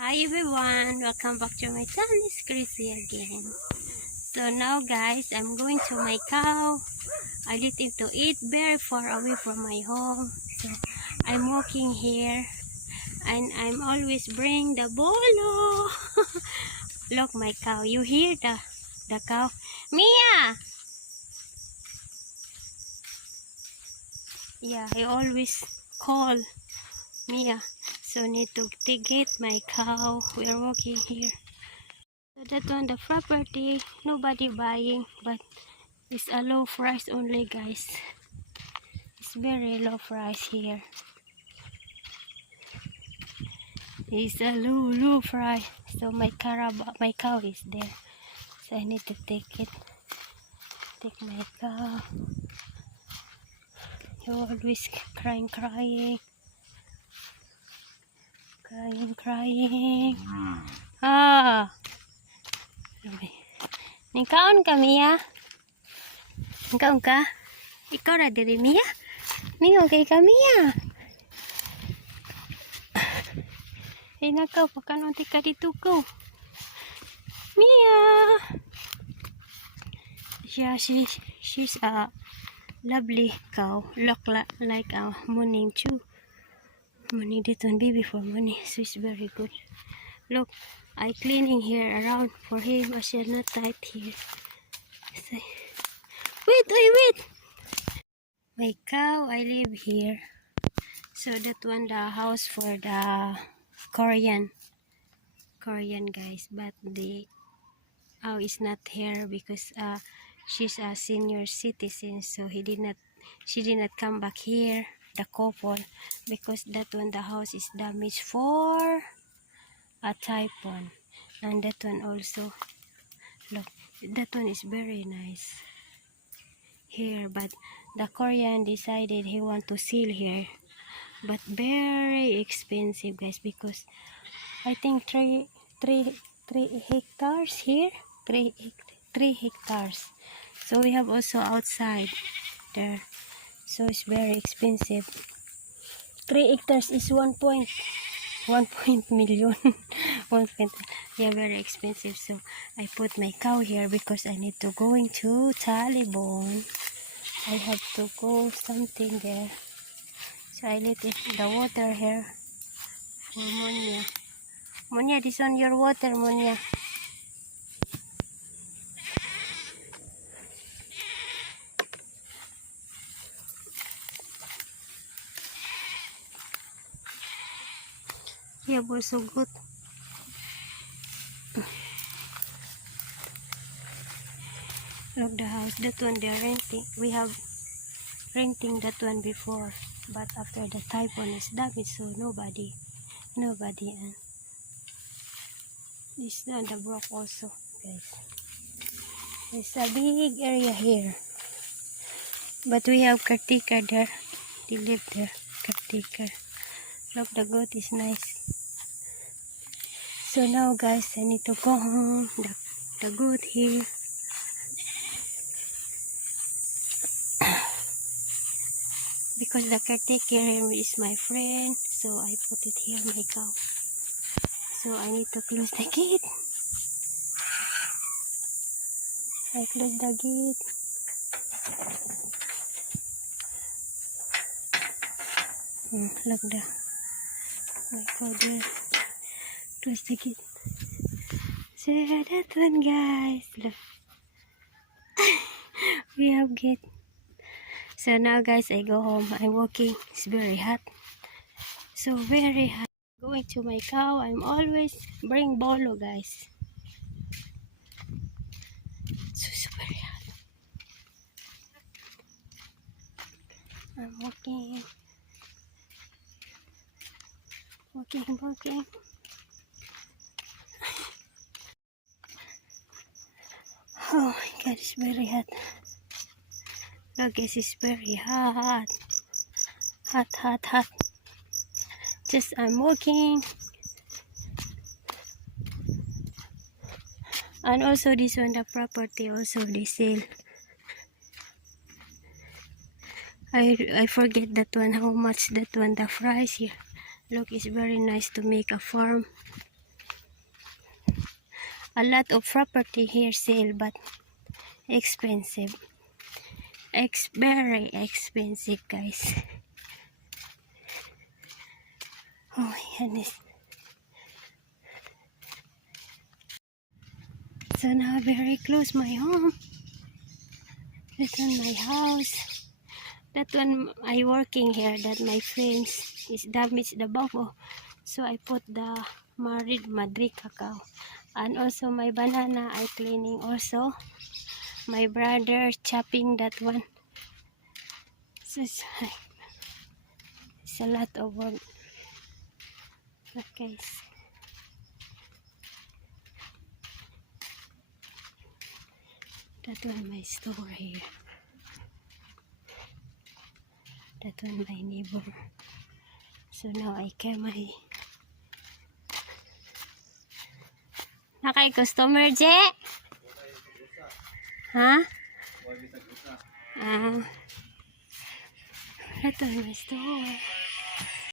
Hi everyone, welcome back to my channel. It's Chrissy again. So now guys, I'm going to my cow. I let him to eat very far away from my home. So I'm walking here and I'm always bring the bolo. Look my cow. You hear the cow? Mia! Yeah, I always call Mia. So need to get my cow. We are walking here. So that one the property, nobody buying, but it's a low price only guys. It's very low price here. It's a low price. So my cow is there. So I need to take it. Take my cow. You always crying. Ah. Nikaon ka Mia? Nikaon ka? Ikaw na diri Mia? Ningaw kay ka Mia? Ay nakaw, pagkanunti ka dito ko. Mia! Yeah, she's a lovely cow. Look like a morning too. Morning dito and baby for morning. So it's very good. Look, I cleaning here around for him. I should not tight here. So, wait! My cow, I live here. So that one the house for the Korean guys, but the cow is not here because she's a senior citizen, so she did not come back here, the couple, because that one the house is damaged for a typhoon. And that one also, look, that one is very nice here, but the Korean decided he want to seal here, but very expensive guys, because I think three hectares here, 3 hectares. So we have also outside there, so it's very expensive. 3 hectares is 1 million. 1 point, yeah, very expensive. So I put my cow here because I need to going to Taliban. I have to go something there, so I let it the water here for Monia, this on your water, Monia. Yeah, boy, so good. Look the house, that one they're renting. We have renting that one before, but after the typhoon is damaged, so nobody. And this one the broke also, guys. It's a big area here, but we have caretaker there. They live there, caretaker. Look, the goat is nice. So now guys, I need to go home. The goat here. Because the caretaker is my friend, so I put it here, my cow. So I need to close the gate. I close the gate. Look my cow there. Close the gate. So that one guys, look. We have gate. So now guys, I go home. I'm walking. It's very hot. So very hot. Going to my cow. I'm always bring bolo guys. So very hot. I'm walking. Oh my god, it's very hot. Look guys, it's very hot. Hot. Just I'm walking. And also this one, the property also they sell. I forget that one, how much that one, the price here. Look, it's very nice to make a farm. a lot of property here sale, but expensive. Very expensive, guys. Oh my goodness. So now very close my home. That's on my house. That one I working here, that my friends is damaged the bamboo. So I put the Madrid cacao. And also my banana I cleaning also. My brother chopping that one. So it's a lot of work. Okay. That one my store here. That one my neighbor. So now I came my nakay customer je? Ha? That one my store.